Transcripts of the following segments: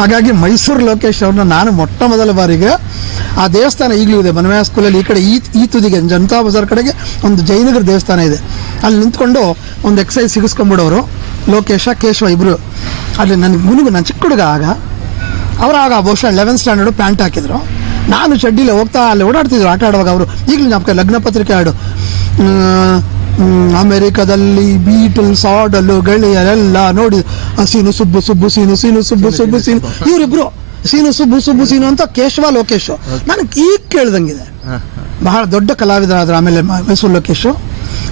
ಹಾಗಾಗಿ ಮೈಸೂರು ಲೋಕೇಶ್ ಅವ್ರನ್ನ ನಾನು ಮೊಟ್ಟ ಮೊದಲ ಬಾರಿಗೆ ಆ ದೇವಸ್ಥಾನ ಈಗಲೂ ಇದೆ. ಬನವಾಸ ಸ್ಕೂಲಲ್ಲಿ ಈ ಕಡೆ ಈ ಈ ತುದಿಗೆ ಜನತಾ ಬಜಾರ್ ಕಡೆಗೆ ಒಂದು ಜೈನಗರ ದೇವಸ್ಥಾನ ಇದೆ. ಅಲ್ಲಿ ನಿಂತ್ಕೊಂಡು ಒಂದು ಎಕ್ಸೈಸ್ ಸಿಗಿಸ್ಕೊಂಬಿಡೋರು ಲೋಕೇಶ ಕೇಶವ ಇಬ್ಬರು ಅಲ್ಲಿ ನನ್ನ ಮುನುಗು ನನ್ನ ಚಿಕ್ಕ ಹುಡುಗ ಆಗ ಅವರು ಆಗ ಬಹುಶಃ ಲೆವೆನ್ ಸ್ಟ್ಯಾಂಡರ್ಡು ಪ್ಯಾಂಟ್ ಹಾಕಿದ್ರು. ನಾನು ಚಡ್ಡಿಲೆ ಹೋಗ್ತಾ ಅಲ್ಲಿ ಓಡಾಡ್ತಿದ್ರು ಆಟ ಆಡುವಾಗ ಅವರು. ಈಗಲೂ ನಮ್ಮ ಲಗ್ನ ಪತ್ರಿಕೆ ಹ್ಮ್, ಅಮೆರಿಕದಲ್ಲಿ ಬೀಟಲ್ಸ್ ಆಡಲು ಗೆಳೆಯರೆಲ್ಲ ನೋಡಿ ಸೀನು ಸುಬ್ಬು ಸುಬ್ಬು ಸೀನು ಸೀನು ಸುಬ್ಬು ಸುಬ್ಬು ಸೀನು ಇವರಿಬ್ರು ಸೀನು ಸುಬ್ಬು ಸುಬ್ಬು ಸೀನು ಅಂತ ಕೇಶವ ಲೋಕೇಶ್. ನನಗೆ ಈಗ ಕೇಳ್ದಂಗಿದೆ. ಬಹಳ ದೊಡ್ಡ ಕಲಾವಿದರಾದ್ರು ಆಮೇಲೆ ಮೈಸೂರು ಲೋಕೇಶು.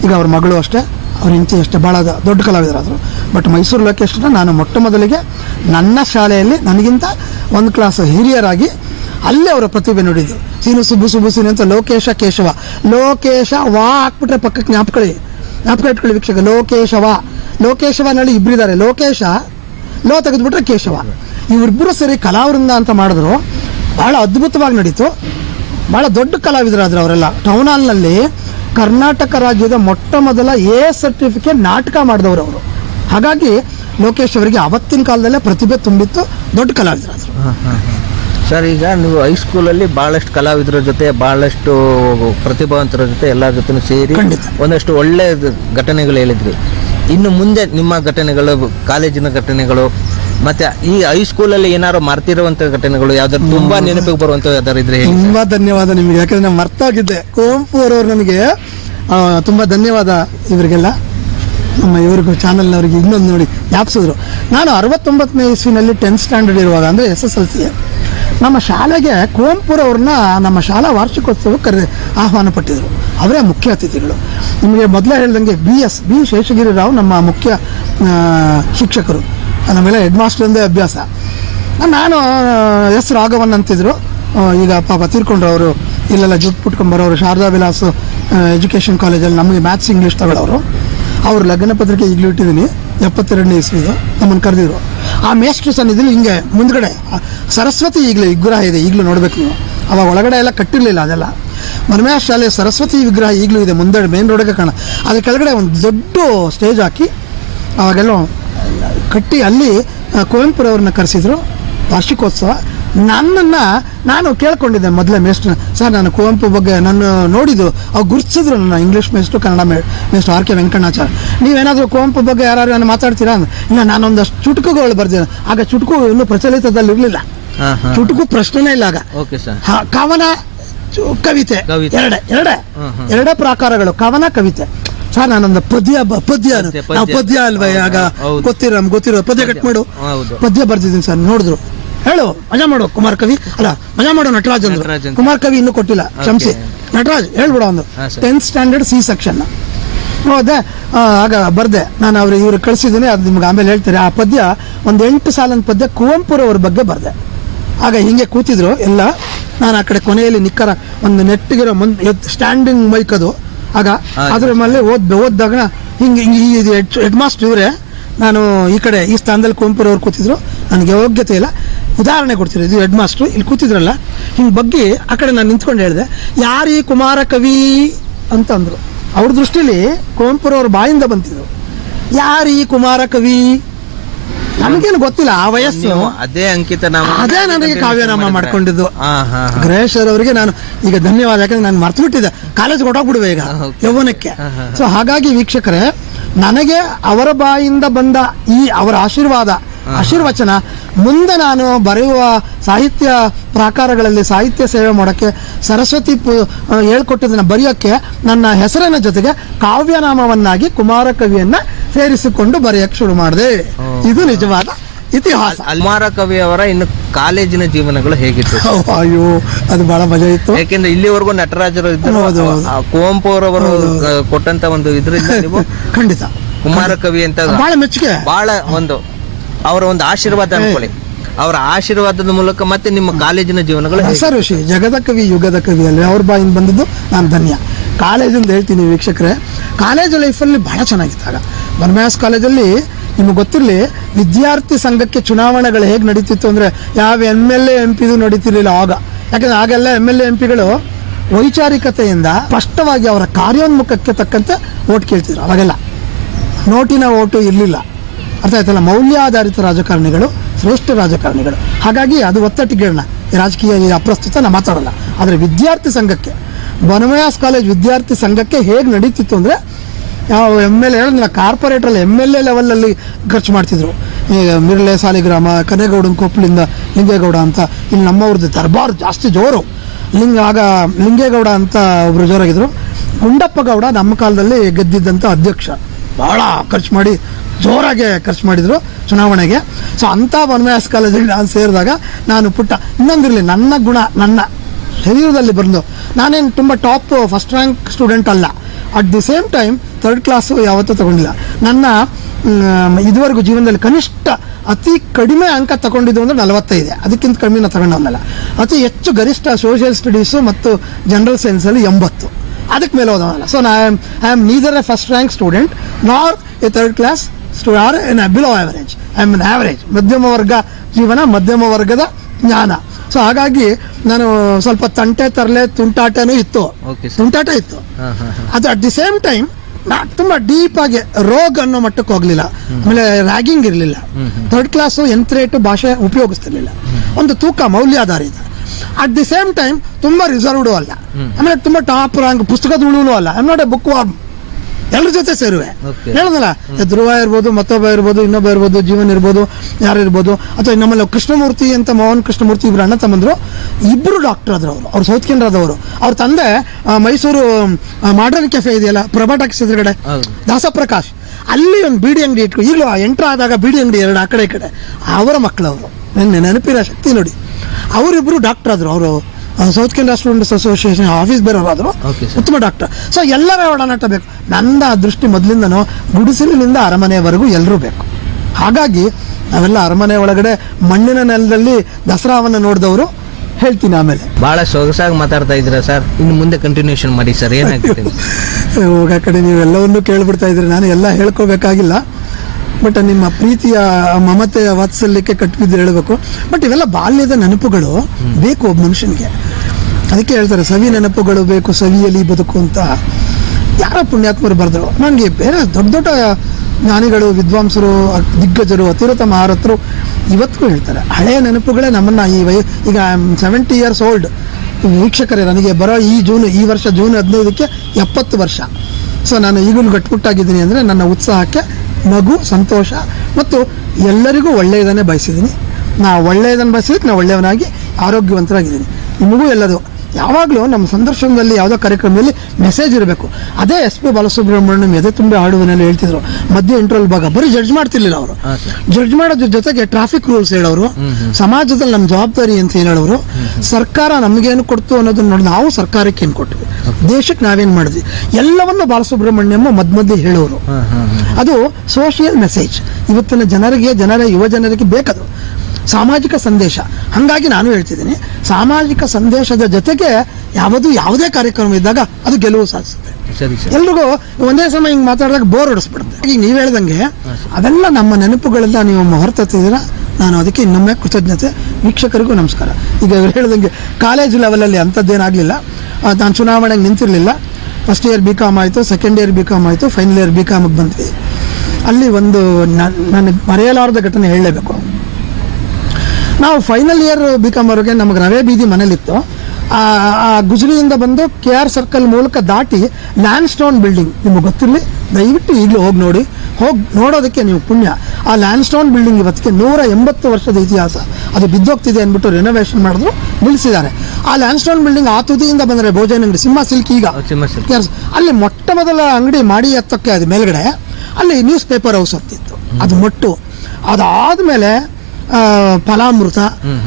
ಈಗ ಅವ್ರ ಮಗಳು ಅಷ್ಟೇ ಅವ್ರ ಹೆಂಡತಿ ಅಷ್ಟೇ ಭಾಳ ದ- ದೊಡ್ಡ ಕಲಾವಿದರಾದರು. ಬಟ್ ಮೈಸೂರು ಲೋಕೇಶನ ನಾನು ಮೊಟ್ಟ ಮೊದಲಿಗೆ ನನ್ನ ಶಾಲೆಯಲ್ಲಿ ನನಗಿಂತ ಒಂದು ಕ್ಲಾಸ್ ಹಿರಿಯರಾಗಿ ಅಲ್ಲೇ ಅವರ ಪ್ರತಿಭೆ ನೋಡಿದ್ದು. ಸೀನು ಸುಬ್ಬು ಸುಬ್ಬು ಸೀನು ಅಂತ ಲೋಕೇಶ ಕೇಶವ. ಲೋಕೇಶ ವಾ ಹಾಕ್ಬಿಟ್ರೆ ಪಕ್ಕಕ್ಕೆ ಜ್ಞಾಪಕಳಿ ಜ್ಞಾಪಕ ಇಟ್ಕೊಳ್ಳಿ ವೀಕ್ಷಕ ಲೋಕೇಶವ. ಲೋಕೇಶವ ನಳಿ ಇಬ್ಬರಿದ್ದಾರೆ ಲೋಕೇಶ, ಲೋ ತೆಗೆದುಬಿಟ್ರೆ ಕೇಶವ. ಇವರಿಬ್ಬರು ಸರಿ ಕಲಾವೃಂದ ಅಂತ ಮಾಡಿದ್ರು. ಬಹಳ ಅದ್ಭುತವಾಗಿ ನಡೀತು. ಭಾಳ ದೊಡ್ಡ ಕಲಾವಿದರಾದ್ರು ಅವರೆಲ್ಲ. ಟೌನ್ ಹಾಲ್ನಲ್ಲಿ ಕರ್ನಾಟಕ ರಾಜ್ಯದ ಮೊಟ್ಟ ಮೊದಲ ಎ ಸರ್ಟಿಫಿಕೇಟ್ ನಾಟಕ ಮಾಡಿದವರು ಅವರು. ಹಾಗಾಗಿ ಲೋಕೇಶ್ ಅವರಿಗೆ ಅವತ್ತಿನ ಕಾಲದಲ್ಲೇ ಪ್ರತಿಭೆ ತುಂಬಿತ್ತು. ದೊಡ್ಡ ಕಲಾವಿದರಾದ್ರು. ಸರ್ ಈಗ ನೀವು ಹೈಸ್ಕೂಲಲ್ಲಿ ಭಾಳಷ್ಟು ಕಲಾವಿದರ ಜೊತೆ ಭಾಳಷ್ಟು ಪ್ರತಿಭಾವಂತರ ಜೊತೆ ಎಲ್ಲರ ಜೊತೆ ಸೇರಿ ಒಂದಷ್ಟು ಒಳ್ಳೆ ಘಟನೆಗಳು ಹೇಳಿದ್ರಿ. ಇನ್ನು ಮುಂದೆ ನಿಮ್ಮ ಘಟನೆಗಳು ಕಾಲೇಜಿನ ಘಟನೆಗಳು ಮತ್ತೆ ಈ ಹೈಸ್ಕೂಲಲ್ಲಿ ಏನಾದ್ರು ಮರ್ತಿರುವಂತ ಘಟನೆಗಳು ಯಾವ್ದಾದ್ರು ತುಂಬಾ ನೆನಪಿಗೆ ಬರುವಂತ ಯಾವ್ದಾರು ಇದ್ರೆ ತುಂಬಾ ಧನ್ಯವಾದ ನಿಮಗೆ. ಯಾಕಂದ್ರೆ ನಾನು ಮರ್ತೋಗಿದ್ದೆ. ಕುವೆಂಪು ಅವರವ್ರು ನನಗೆ ತುಂಬಾ ಧನ್ಯವಾದ ಇವರಿಗೆಲ್ಲ. ನಮ್ಮ ಇವ್ರಿಗೂ ಚಾನಲ್ನವ್ರಿಗೆ ಇನ್ನೊಂದು ನೋಡಿ ಜ್ಞಾಪಿಸಿದ್ರು. ನಾನು ಅರವತ್ತೊಂಬತ್ತನೇ ಇಸ್ವಿನಲ್ಲಿ ಟೆಂತ್ ಸ್ಟ್ಯಾಂಡರ್ಡ್ ಇರುವಾಗ ಅಂದರೆ ಎಸ್ ಎಸ್ ಎಲ್ ಸಿ ನಮ್ಮ ಶಾಲೆಗೆ ಕುವೆಂಪುರವ್ರನ್ನ ನಮ್ಮ ಶಾಲಾ ವಾರ್ಷಿಕೋತ್ಸವಕ್ಕೆ ಕರೆ ಆಹ್ವಾನ ಪಟ್ಟಿದ್ರು. ಅವರೇ ಮುಖ್ಯ ಅತಿಥಿಗಳು. ನಿಮಗೆ ಮೊದಲೇ ಹೇಳ್ದಂಗೆ B S, B Sheshagiri Rao ನಮ್ಮ ಮುಖ್ಯ ಶಿಕ್ಷಕರು. ನಮ್ಮೆಲ್ಲ ಹೆಡ್ ಮಾಸ್ಟರ್ಂದೇ ಅಭ್ಯಾಸ. ನಾನು ಎಸ್ ರಾಘವನ್ ಅಂತಿದ್ರು. ಈಗ ಪಾಪ ತೀರ್ಕೊಂಡ್ರು ಅವರು. ಇಲ್ಲೆಲ್ಲ ಜುಟ್ಟು ಪುಟ್ಕೊಂಬರೋರು ಶಾರದಾ ವಿಲಾಸ್ ಎಜುಕೇಷನ್ ಕಾಲೇಜಲ್ಲಿ ನಮಗೆ ಮ್ಯಾಥ್ಸ್, ಇಂಗ್ಲೀಷ್ ತಗೊಳ್ಳೋರು ಅವರು ಲಗ್ನ ಪತ್ರಿಕೆ ಈಗಲೂ ಇಟ್ಟಿದ್ದೀನಿ. ಎಪ್ಪತ್ತೆರಡನೇ ಇಸ್ವಿದು. ನಮ್ಮನ್ನು ಕರೆದಿದ್ರು. ಆ ಮೇಷ್ಟ್ರು ಸನ್ನಿಧಿಲಿ ಹಿಂಗೆ ಮುಂದ್ಗಡೆ ಸರಸ್ವತಿ ಈಗಲೂ ವಿಗ್ರಹ ಇದೆ, ಈಗಲೂ ನೋಡ್ಬೇಕು ನೀವು. ಅವಾಗ ಒಳಗಡೆ ಎಲ್ಲ ಕಟ್ಟಿರಲಿಲ್ಲ ಅದೆಲ್ಲ. ಮನ್ಮಯ ಶಾಲೆ ಸರಸ್ವತಿ ವಿಗ್ರಹ ಈಗಲೂ ಇದೆ, ಮುಂದೆ ಮೇನ್ ರೋಡಕ್ಕೆ ಕಾಣ. ಅದ್ರ ಕೆಳಗಡೆ ಒಂದು ದೊಡ್ಡ ಸ್ಟೇಜ್ ಹಾಕಿ, ಅವಾಗೆಲ್ಲ ಕಟ್ಟಿ ಅಲ್ಲಿ ಕುವೆಂಪುರವ್ರನ್ನ ಕರೆಸಿದ್ರು ವಾರ್ಷಿಕೋತ್ಸವ. ನನ್ನನ್ನು ನಾನು ಕೇಳ್ಕೊಂಡಿದ್ದೆ ಮೊದಲೇ ಮೇಷ್ಟ್ರ. ಸರ್ ನಾನು ಕುವೆಂಪು ಬಗ್ಗೆ ನನ್ನ ನೋಡಿದ್ದು ಅವ್ರು ಗುರುತಿಸಿದ್ರು ನನ್ನ ಇಂಗ್ಲೀಷ್ ಮೇಸ್ಟ್ರು ಕನ್ನಡ ಮೇ ಮೇಸ್ಟ್ರು ಆರ್ ಕೆ ವೆಂಕಣ್ಣಾಚಾರ್ ನೀವೇನಾದರೂ ಕುವೆಂಪು ಬಗ್ಗೆ ಯಾರು ನಾನು ಮಾತಾಡ್ತೀರಾ ಅಂದ್ರೆ ಇಲ್ಲ ನಾನೊಂದಷ್ಟು ಚುಟುಕುಗಳು ಬರ್ದಿದ್ದೆ. ಆಗ ಚುಟುಕು ಇನ್ನೂ ಪ್ರಚಲಿತದಲ್ಲಿ ಇರಲಿಲ್ಲ ಹಾ ಹಾ. ಚುಟುಕು ಪ್ರಶ್ನೆನೇ ಇಲ್ಲ ಆಗ. Okay sir. ಹ, ಕವನ ಕವಿತೆ. ಎರಡೇ ಎರಡೇ. ಎರಡೇ ಪ್ರಕಾರಗಳು ಕವನ ಕವಿತೆ. ಸರ್ ನಾನೊಂದು ಪದ್ಯ ಪದ್ಯ. ಪದ್ಯ, ನಾವು ಪದ್ಯ. ಪದ್ಯ. ಅಲ್ವಾ ಆಗ. ಗೊತ್ತಿರೋ ನಮ್ಗೆ ಗೊತ್ತಿರೋ ಪದ್ಯ ಕಟ್ ಮಾಡು. ಪದ್ಯ ಬರ್ದಿದ್ದೀನಿ ಸರ್ ನೋಡಿದ್ರು. ಹೇಳು ಮಜಾ ಮಾಡು ಕುಮಾರ್ ಕವಿ. ಅಲ್ಲ ಮಜಾ ಮಾಡು ನಟರಾಜ್ ಅಂದ್ರೆ. ಕುಮಾರ್ ಕವಿ ಇನ್ನೂ ಕೊಟ್ಟಿಲ್ಲ ಕ್ಷಮಿಸಿ. ನಟರಾಜ್ ಹೇಳ್ಬಿಡ ಒಂದು. ಟೆಂತ್ ಸ್ಟ್ಯಾಂಡರ್ಡ್ ಸಿ ಸೆಕ್ಷನ್ ಹೋದೆ ಆಗ ಬರ್ದೆ. ನಾನು ಅವ್ರು ಇವ್ರಿಗೆ ಕಳಿಸಿದ್ದೀನಿ ಅದು ನಿಮ್ಗೆ ಆಮೇಲೆ ಹೇಳ್ತಾರೆ. ಆ ಪದ್ಯ ಒಂದು ಎಂಟು ಸಾಲನ ಪದ್ಯ ಕುವೆಂಪುರವ್ರ ಬಗ್ಗೆ ಬರ್ದೆ. ಆಗ ಹಿಂಗೆ ಕೂತಿದ್ರು ಎಲ್ಲ. ನಾನು ಆ ಕಡೆ ಕೊನೆಯಲ್ಲಿ ನಿಕ್ಕರ ಒಂದು ನೆಟ್ಟಿಗಿರೋ ಮನ್ ಸ್ಟ್ಯಾಂಡಿಂಗ್ ಮೈಕ್ ಅದು. ಆಗ ಅದ್ರ ಮೇಲೆ ಓದ್ ಓದಿದಾಗ ಹಿಂಗೆ ಹಿಂಗೆ ಈ ಹೆಡ್ ಮಾಸ್ಟರ್ ಇವರೇ. ನಾನು ಈ ಕಡೆ ಈ ಸ್ಥಾನದಲ್ಲಿ ಕುವೆಂಪುರವ್ರು ಕೂತಿದ್ರು. ನನಗೆ ಯೋಗ್ಯತೆ ಇಲ್ಲ. ಉದಾಹರಣೆ ಕೊಡ್ತೀರಿ. ಇದು ಹೆಡ್ ಮಾಸ್ಟ್ರು. ಇಲ್ಲಿ ಕೂತಿದ್ರಲ್ಲ. ಹಿಂಗೆ ಬಗ್ಗೆ ಆ ಕಡೆ ನಾನು ನಿಂತ್ಕೊಂಡು ಹೇಳಿದೆ ಯಾರೀ ಕುಮಾರ ಕವಿ? ಅಂತಂದರು. ಅವ್ರ ದೃಷ್ಟಿಲಿ ಕುವೆಂಪುರವ್ರ ಬಾಯಿಂದ ಬಂತಿದ್ರು. ಯಾರೀ ಕುಮಾರ ಕವಿ? ನಮಗೇನು ಗೊತ್ತಿಲ್ಲ ಆ ವಯಸ್ಸು. ಅದೇ ಅಂಕಿತ ನಾವು ಅದೇ ನನಗೆ ಕಾವ್ಯನಾಮ ಮಾಡ್ಕೊಂಡಿದ್ದು. ಸರ್ ಅವರಿಗೆ ನಾನು ಈಗ ಧನ್ಯವಾದ ಯಾಕಂದ್ರೆ ನಾನು ಮರ್ತು ಬಿಟ್ಟಿದ್ದೆ. ಕಾಲೇಜ್ ಹೊಟ್ಟೋಗ್ಬಿಡುವೆ ಈಗ ಯೌವನಕ್ಕೆ. ಸೊ ಹಾಗಾಗಿ ವೀಕ್ಷಕರೇ ನನಗೆ ಅವರ ಬಾಯಿಂದ ಬಂದ ಈ ಅವರ ಆಶೀರ್ವಾದ ಆಶೀರ್ವಚನ. ಮುಂದೆ ನಾನು ಬರೆಯುವ ಸಾಹಿತ್ಯ ಪ್ರಾಕಾರಗಳಲ್ಲಿ ಸಾಹಿತ್ಯ ಸೇವೆ ಮಾಡೋಕ್ಕೆ ಸರಸ್ವತಿ ಪು- ಹೇಳ್ಕೊಟ್ಟಿದ್ದನ್ನ ಬರೆಯೋಕ್ಕೆ ನನ್ನ ಹೆಸರಿನ ಜೊತೆಗೆ ಕಾವ್ಯನಾಮವನ್ನಾಗಿ ಕುಮಾರ ಕವಿಯನ್ನ ಸೇರಿಸಿಕೊಂಡು ಬರೆಯಕ್ಕೆ ಶುರು ಮಾಡಿದೆ. ಇದು ನಿಜವಾದ ಇತಿಹಾಸ. ಕುಮಾರ ಕವಿ ಅವರ ಇನ್ನು ಕಾಲೇಜಿನ ಜೀವನಗಳು ಹೇಗಿತ್ತು? ಅಯ್ಯೋ ಅದು ಬಹಳ ಮಜಾ ಇತ್ತು. ಯಾಕೆಂದ್ರೆ ಇಲ್ಲಿವರೆಗೂ ನಟರಾಜರು ಇದ್ದರು ಕುವೆಂಪು ಅವರವರು ಕೊಟ್ಟಂತ ಒಂದು ಇದರಿಂದ ನೀವು ಖಂಡಿತ. ಕುಮಾರ ಕವಿ ಅಂತ ಬಹಳ ಮೆಚ್ಚುಗೆ. ಬಹಳ ಒಂದು ಅವರ ಒಂದು ಆಶೀರ್ವಾದ ಅನ್ಕೊಳ್ಳಿ. ಅವರ ಆಶೀರ್ವಾದದ ಮೂಲಕ ಮತ್ತೆ ನಿಮ್ಮ ಕಾಲೇಜಿನ ಜೀವನಗಳು ಹೆಸರು ಋಷಿ, ಜಗದ ಕವಿ ಯುಗದ ಕವಿ ಅಲ್ಲಿ ಅವ್ರ ಬಾಯಿಂದ ಬಂದಿದ್ದು ನಾನು ಧನ್ಯ. ಕಾಲೇಜಿಂದ ಹೇಳ್ತೀನಿ ವೀಕ್ಷಕರೇ, ಕಾಲೇಜ್ ಲೈಫಲ್ಲಿ ಬಹಳ ಚೆನ್ನಾಗಿತ್ತು ಆಗ. ಬನ್ಮ್ಯಾಸ್ ಕಾಲೇಜಲ್ಲಿ ನಿಮಗೆ ಗೊತ್ತಿರಲಿ, ವಿದ್ಯಾರ್ಥಿ ಸಂಘಕ್ಕೆ ಚುನಾವಣೆಗಳು ಹೇಗೆ ನಡೀತಿತ್ತು ಅಂದರೆ ಯಾವ ಎಂ ಎಲ್ ಎ ಎಂ ಪಿದು ನಡೀತಿರ್ಲಿಲ್ಲ ಆಗ. ಯಾಕಂದ್ರೆ ಆಗೆಲ್ಲ ಎಂ ಎಲ್ ಎ ಎಂ ಪಿಗಳು ವೈಚಾರಿಕತೆಯಿಂದ ಸ್ಪಷ್ಟವಾಗಿ ಅವರ ಕಾರ್ಯೋನ್ಮುಖಕ್ಕೆ ತಕ್ಕಂತೆ ಓಟ್ ಕೇಳ್ತಿದ್ರು, ಅವಾಗೆಲ್ಲ. ನೋಟಿನ ಓಟು ಇರಲಿಲ್ಲ. ಅರ್ಥ ಆಯ್ತಲ್ಲ? ಮೌಲ್ಯಾಧಾರಿತ ರಾಜಕಾರಣಿಗಳು, ಶ್ರೇಷ್ಠ ರಾಜಕಾರಣಿಗಳು. ಹಾಗಾಗಿ ಅದು ಒತ್ತಟ್ಟಿಗೆಗಳನ್ನ ರಾಜಕೀಯ ಅಪ್ರಸ್ತುತ ನಾ ಮಾತಾಡಲ್ಲ. ಆದರೆ ವಿದ್ಯಾರ್ಥಿ ಸಂಘಕ್ಕೆ, ಬನಮಯಾಸ್ ಕಾಲೇಜ್ ವಿದ್ಯಾರ್ಥಿ ಸಂಘಕ್ಕೆ ಹೇಗೆ ನಡೀತಿತ್ತು ಅಂದರೆ, ಯಾವ ಎಂ ಎಲ್ ಹೇಳಿದ್ನಲ್ಲ ಕಾರ್ಪೊರೇಟ್ರಲ್ಲಿ ಎಂ ಎಲ್ ಎ ಲೆವೆಲಲ್ಲಿ ಖರ್ಚು ಮಾಡ್ತಿದ್ರು. ಈಗ ಮಿರ್ಲೆ ಸಾಲಿಗ್ರಾಮ ಕನೇಗೌಡನ ಕೊಪ್ಪಳಿಂದ ಲಿಂಗೇಗೌಡ ಅಂತ. ಇಲ್ಲಿ ನಮ್ಮವ್ರದ್ದು ದರ್ಬಾರ್ ಜಾಸ್ತಿ ಜೋರು. ಲಿಂಗ, ಆಗ ಲಿಂಗೇಗೌಡ ಅಂತ ಒಬ್ರು ಜೋರಾಗಿದ್ರು. ಗುಂಡಪ್ಪ ಗೌಡ ನಮ್ಮ ಕಾಲದಲ್ಲಿ ಗೆದ್ದಿದ್ದಂಥ ಅಧ್ಯಕ್ಷ. ಭಾಳ ಖರ್ಚು ಮಾಡಿ ಜೋರಾಗಿ ಖರ್ಚು ಮಾಡಿದರು ಚುನಾವಣೆಗೆ. ಸೊ ಅಂಥ ವನ್ಯಾಸ ಕಾಲೇಜಿಗೆ ನಾನು ಸೇರಿದಾಗ ನಾನು ಪುಟ್ಟ ಇನ್ನೊಂದಿರಲಿ, ನನ್ನ ಗುಣ, ನನ್ನ ಶರೀರದಲ್ಲಿ ಬಂದು ನಾನೇನು ತುಂಬ ಟಾಪ್ ಫಸ್ಟ್ ರ್ಯಾಂಕ್ ಸ್ಟೂಡೆಂಟ್ ಅಲ್ಲ. At the same time third class ಯಾವತ್ತೂ ತಗೊಂಡಿಲ್ಲ. ನನ್ನ ಇದುವರೆಗೂ ಜೀವನದಲ್ಲಿ ಕನಿಷ್ಠ ಅತಿ ಕಡಿಮೆ ಅಂಕ ತಗೊಂಡಿದ್ದು ಅಂದರೆ ನಲವತ್ತೈದು. ಅದಕ್ಕಿಂತ ಕಡಿಮೆ ನಾನು ತಗೊಂಡವನಲ್ಲ ಅತಿ ಹೆಚ್ಚು ಗರಿಷ್ಠ ಸೋಷಿಯಲ್ ಸ್ಟಡೀಸು ಮತ್ತು ಜನರಲ್ ಸೈನ್ಸಲ್ಲಿ ಎಂಬತ್ತು. ಅದಕ್ಕೆ ಮೇಲೆ ಹೋದವನಲ್ಲ. ಸೊ ನಾ I am neither a first rank student nor a third class stu or an below average I am an average ಮಧ್ಯಮ ವರ್ಗ ಜೀವನ ಮಧ್ಯಮ ವರ್ಗದ ಜ್ಞಾನ. ಸೊ ಹಾಗಾಗಿ ನಾನು ಸ್ವಲ್ಪ ತಂಟೆ ತರಲೆ ತುಂಟಾಟನೂ ಇತ್ತು. ತುಂಟಾಟ ಇತ್ತು. ಅದು ಅಟ್ ದಿ ಸೇಮ್ ಟೈಮ್ ನಾ ತುಂಬ ಡೀಪ್ ಆಗಿ ರೋಗ್ ಅನ್ನೋ ಮಟ್ಟಕ್ಕೆ ಹೋಗ್ಲಿಲ್ಲ. ಆಮೇಲೆ ರ್ಯಾಗಿಂಗ್ ಇರಲಿಲ್ಲ. ಥರ್ಡ್ ಕ್ಲಾಸು ಎಂತ್ರೇಟು ಭಾಷೆ ಉಪಯೋಗಿಸ್ತಿರ್ಲಿಲ್ಲ. ಒಂದು ತೂಕ ಮೌಲ್ಯಾಧಾರಿತ ಅಟ್ ದಿ ಸೇಮ್ ಟೈಮ್ ತುಂಬ ರಿಸರ್ವ್ಡು ಅಲ್ಲ. ಆಮೇಲೆ ತುಂಬ ಟಾಪ್ ರ್ಯಾಂಕ್ ಪುಸ್ತಕದ ಉಳುವೂ ಅಲ್ಲ. I not a bookworm ಎಲ್ಲರ ಜೊತೆ ಸೇರುವೆ. ಹೇಳದಲ್ಲ ಧ್ರುವ ಇರ್ಬೋದು ಮತ್ತೊಬ್ಬ ಇರ್ಬೋದು ಇನ್ನೊಬ್ಬ ಇರ್ಬೋದು ಜೀವನ್ ಇರ್ಬೋದು ಯಾರು ಇರ್ಬೋದು ಅಥವಾ ನಮ್ಮಲ್ಲಿ ಕೃಷ್ಣಮೂರ್ತಿ ಅಂತ ಮೋಹನ್ ಕೃಷ್ಣಮೂರ್ತಿ ಇಬ್ರು ಅಣ್ಣ ತಮ್ಮಂದ್ರು ಇಬ್ಬರು ಡಾಕ್ಟರ್ ಆದ್ರು ಅವರು. ಅವ್ರು ಸೌತ್ ಕೆನರಾದವರು ಅವ್ರ ತಂದೆ ಮೈಸೂರು ಮಾಡರ್ನ್ ಕೆಫೆ ಇದೆಯಲ್ಲ ಪ್ರಭಾ ಟಾಕ್ಸ್ ಎದುರುಗಡೆ. ದಾಸಪ್ರಕಾಶ್. ಅಲ್ಲಿ ಒಂದು ಬೀಡಿ ಅಂಗಡಿ ಇಟ್ಕೊ ಈಗಲೂ ಎಂಟ್ರ್ ಆದಾಗ ಬೀಡಿ ಅಂಗಡಿ ಎರಡು ಆ ಕಡೆ ಈ ಕಡೆ. ಅವರ ಮಕ್ಕಳವರು ನನ್ನ ನೆನಪಿನ ಶಕ್ತಿ ನೋಡಿ. ಅವರಿಬ್ಬರು ಡಾಕ್ಟರ್ ಆದರು ಅವರು. ಸೌತ್ ಕೆನ್ ಸ್ಟೂಡೆಂಟ್ಸ್ ಅಸೋಸಿಯೇಷನ್ ಆಫೀಸ್ ಬೇರೆಯವರಾದರು. ಉತ್ತಮ ಡಾಕ್ಟರ್ ಸೊ ಎಲ್ಲರ ಒಡನಾಟ ಬೇಕು ನನ್ನ ದೃಷ್ಟಿ ಮೊದಲಿಂದನೂ ಗುಡಿಸಲಿನಿಂದ ಅರಮನೆಯವರೆಗೂ ಎಲ್ಲರೂ ಬೇಕು. ಹಾಗಾಗಿ ನಾವೆಲ್ಲ ಅರಮನೆ ಒಳಗಡೆ ಮಣ್ಣಿನ ನೆಲದಲ್ಲಿ ದಸರಾವನ್ನು ನೋಡಿದವರು ಹೇಳ್ತೀನಿ ಆಮೇಲೆ. ಬಹಳ ಸೊಗಸಾಗಿ ಮಾತಾಡ್ತಾ ಇದ್ದೀರಾ ಸರ್ ಇನ್ನು ಮುಂದೆ ಕಂಟಿನ್ಯೂಷನ್ ಮಾಡಿ ಸರ್ ಏನಾಗ್ತದೆ? ಹೋಗ ಕಡೆ ನೀವೆಲ್ಲವನ್ನೂ ಕೇಳ್ಬಿಡ್ತಾ ಇದ್ರಿ ನಾನು ಎಲ್ಲ ಹೇಳ್ಕೋಬೇಕಾಗಿಲ್ಲ. ಬಟ್ ನಿಮ್ಮ ಪ್ರೀತಿಯ, ಮಮತೆಯ ವಾತ್ಸಲ್ಯಕ್ಕೆ ಕಟ್ಟಿದ್ದು ಹೇಳಬೇಕು. ಬಟ್ ಇವೆಲ್ಲ ಬಾಲ್ಯದ ನೆನಪುಗಳು. ಬೇಕು ಒಬ್ಬ ಮನುಷ್ಯನಿಗೆ. ಅದಕ್ಕೆ ಹೇಳ್ತಾರೆ, ಸವಿ ನೆನಪುಗಳು ಬೇಕು, ಸವಿಯಲ್ಲಿ ಬದುಕು ಅಂತ. ಯಾರೋ ಪುಣ್ಯಾತ್ಮರು ಬರೆದ್ರು. ನನಗೆ ಬೇರೆ ದೊಡ್ಡ ದೊಡ್ಡ ಜ್ಞಾನಿಗಳು, ವಿದ್ವಾಂಸರು, ದಿಗ್ಗಜರು, ಅತಿರಥ ಮಹಾರಥರು ಇವತ್ತಿಗೂ ಹೇಳ್ತಾರೆ. ಹಳೆಯ ನೆನಪುಗಳೇ ನಮ್ಮನ್ನು ಈ ವಯ, ಈಗ ಸೆವೆಂಟಿ ಇಯರ್ಸ್ ಓಲ್ಡ್. ವೀಕ್ಷಕರೇ, ನನಗೆ ಬರೋ ಈ ಜೂನ್, ಈ ವರ್ಷ ಜೂನ್ ಹದಿನೈದಕ್ಕೆ ಎಪ್ಪತ್ತು ವರ್ಷ. ಸೊ ನಾನು ಈಗಲೂ ಗಟ್ಟುಪುಟ್ಟಾಗಿದ್ದೀನಿ ಅಂದರೆ ನನ್ನ ಉತ್ಸಾಹಕ್ಕೆ ನಗು ಸಂತೋಷ ಮತ್ತು ಎಲ್ಲರಿಗೂ ಒಳ್ಳೆಯದನ್ನೇ ಬಯಸಿದ್ದೀನಿ. ನಾ ಒಳ್ಳೆಯದನ್ನು ಬಯಸಿದ್ದಕ್ಕೆ ನಾ ಒಳ್ಳೆಯವನಾಗಿ ಆರೋಗ್ಯವಂತರಾಗಿದ್ದೀನಿ. ನಿಮಗೂ ಎಲ್ಲದು. ಯಾವಾಗಲೂ ನಮ್ಮ ಸಂದರ್ಶನದಲ್ಲಿ ಯಾವುದೋ ಕಾರ್ಯಕ್ರಮದಲ್ಲಿ ಮೆಸೇಜ್ ಇರಬೇಕು. ಅದೇ ಎಸ್ ಪಿ ಬಾಲಸುಬ್ರಹ್ಮಣ್ಯಂ ಎದೆ ತುಂಬಿ ಹಾಡುವಿನಲ್ಲಿ ಹೇಳ್ತಿದ್ರು. ಮಧ್ಯ ಇಂಟ್ರೋಲ್ ಭಾಗ. ಬರೀ ಜಡ್ಜ್ ಮಾಡ್ತಿರ್ಲಿಲ್ಲ ಅವರು. ಜಡ್ಜ್ ಮಾಡೋದ್ರ ಜೊತೆಗೆ ಟ್ರಾಫಿಕ್ ರೂಲ್ಸ್ ಹೇಳೋರು. ಸಮಾಜದಲ್ಲಿ ನಮ್ಮ ಜವಾಬ್ದಾರಿ ಅಂತ ಹೇಳೋರು. ಸರ್ಕಾರ ನಮಗೇನು ಕೊಡ್ತು ಅನ್ನೋದನ್ನ ನೋಡಿ ನಾವು ಸರ್ಕಾರಕ್ಕೆ ಏನು ಕೊಟ್ವಿ? ದೇಶಕ್ಕೆ ನಾವೇನು ಮಾಡಿದ್ವಿ? ಎಲ್ಲವನ್ನು ಬಾಲಸುಬ್ರಹ್ಮಣ್ಯಂ ಮಧ್ಯ ಮಧ್ಯೆ ಹೇಳೋರು. ಅದು ಸೋಷಿಯಲ್ ಮೆಸೇಜ್ ಇವತ್ತಿನ ಜನರಿಗೆ ಜನರ ಯುವ ಜನರಿಗೆ ಬೇಕದು. ಸಾಮಾಜಿಕ ಸಂದೇಶ. ಹಾಗಾಗಿ ನಾನು ಹೇಳ್ತಿದ್ದೀನಿ ಸಾಮಾಜಿಕ ಸಂದೇಶದ ಜೊತೆಗೆ ಯಾವುದು ಯಾವುದೇ ಕಾರ್ಯಕ್ರಮ ಇದ್ದಾಗ ಅದು ಗೆಲುವು ಸಾಧಿಸುತ್ತೆ. ಎಲ್ರಿಗೂ ಒಂದೇ ಸಮಯ ಹಿಂಗೆ ಮಾತಾಡಿದಾಗ ಬೋರ್ ಹೊಡಿಸ್ಬಿಡುತ್ತೆ ಈಗ ನೀವು ಹೇಳ್ದಂಗೆ ಅವೆಲ್ಲ ನಮ್ಮ ನೆನಪುಗಳೆಲ್ಲ ನೀವು ಹೊರತತ್ತಿದ್ದೀರಾ? ನಾನು ಅದಕ್ಕೆ ಇನ್ನೊಮ್ಮೆ ಕೃತಜ್ಞತೆ. ವೀಕ್ಷಕರಿಗೂ ನಮಸ್ಕಾರ. ಈಗ ಇವ್ರು ಹೇಳ್ದಂಗೆ ಕಾಲೇಜ್ ಲೆವೆಲಲ್ಲಿ ಅಂಥದ್ದೇನಾಗಲಿಲ್ಲ ನಾನು ಚುನಾವಣೆಗೆ ನಿಂತಿರಲಿಲ್ಲ. ಫಸ್ಟ್ ಇಯರ್ ಬಿ ಕಾಮ್ ಆಯಿತು ಸೆಕೆಂಡ್ ಇಯರ್ ಬಿ ಕಾಮ್ ಆಯಿತು ಫೈನಲ್ ಇಯರ್ ಬಿ ಕಾಮಿಗೆ ಬಂದ್ವಿ. ಅಲ್ಲಿ ಒಂದು ನನಗೆ ಮರೆಯಲಾರದ ಘಟನೆ ಹೇಳಲೇಬೇಕು. ನಾವು ಫೈನಲ್ ಇಯರ್ ಬಿ ಕಾಮ್ ಅವ್ರಿಗೆ ನಮಗೆ ರವೆ ಬೀದಿ ಮನೇಲಿತ್ತು. ಆ ಗುಜರಿಯಿಂದ ಬಂದು ಕೆ ಆರ್ ಸರ್ಕಲ್ ಮೂಲಕ ದಾಟಿ ಲ್ಯಾಂಡ್ ಸ್ಟೋನ್ ಬಿಲ್ಡಿಂಗ್ ನಿಮಗೆ ಗೊತ್ತಿರಲಿ? ದಯವಿಟ್ಟು ಈಗಲೂ ಹೋಗಿ ನೋಡಿ. ಹೋಗಿ ನೋಡೋದಕ್ಕೆ ನೀವು ಪುಣ್ಯ. ಆ ಲ್ಯಾಂಡ್ ಸ್ಟೋನ್ ಬಿಲ್ಡಿಂಗ್ ಇವತ್ತಿಗೆ ನೂರ ಎಂಬತ್ತು ವರ್ಷದ ಇತಿಹಾಸ. ಅದು ಬಿದ್ದೋಗ್ತಿದೆ ಅಂದ್ಬಿಟ್ಟು ರಿನೋವೇಷನ್ ಮಾಡಿದ್ರು ನಿಲ್ಲಿಸಿದ್ದಾರೆ. ಆ ಲ್ಯಾಂಡ್ ಸ್ಟೋನ್ ಬಿಲ್ಡಿಂಗ್ ಆ ತುದಿಯಿಂದ ಬಂದರೆ ಭೋಜನ ಅಂಗಡಿ ಸಿಂಹ ಸಿಲ್ಕ್ ಈಗ. ಅಲ್ಲಿ ಮೊಟ್ಟ ಮೊದಲ ಅಂಗಡಿ ಮಾಡಿ ಹತ್ತಕ್ಕೆ ಅದು ಮೇಲ್ಗಡೆ. ಅಲ್ಲಿ ನ್ಯೂಸ್ ಪೇಪರ್ ಹೌಸ್ ಹತ್ತಿತ್ತು. ಅದು ಮೊಟ್ಟು. ಅದಾದಮೇಲೆ ಫಲಾಮೃತ,